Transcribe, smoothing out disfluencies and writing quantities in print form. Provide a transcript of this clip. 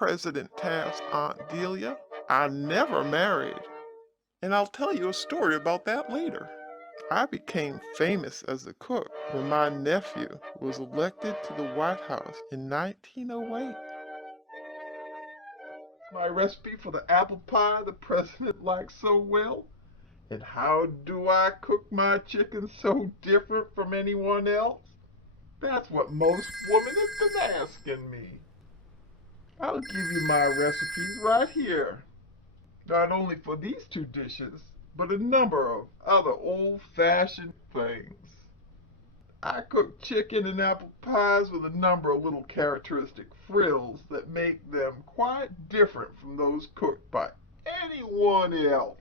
President Taft's Aunt Delia. I never married, and I'll tell you a story about that later. I became famous as a cook when my nephew was elected to the White House in 1908. My recipe for the apple pie the president likes so well. And how do I cook my chicken so different from anyone else? That's what most women have been asking me. I'll give you my recipes right here. Not only for these two dishes, but a number of other old-fashioned things. I cook chicken and apple pies with a number of little characteristic frills that make them quite different from those cooked by anyone else.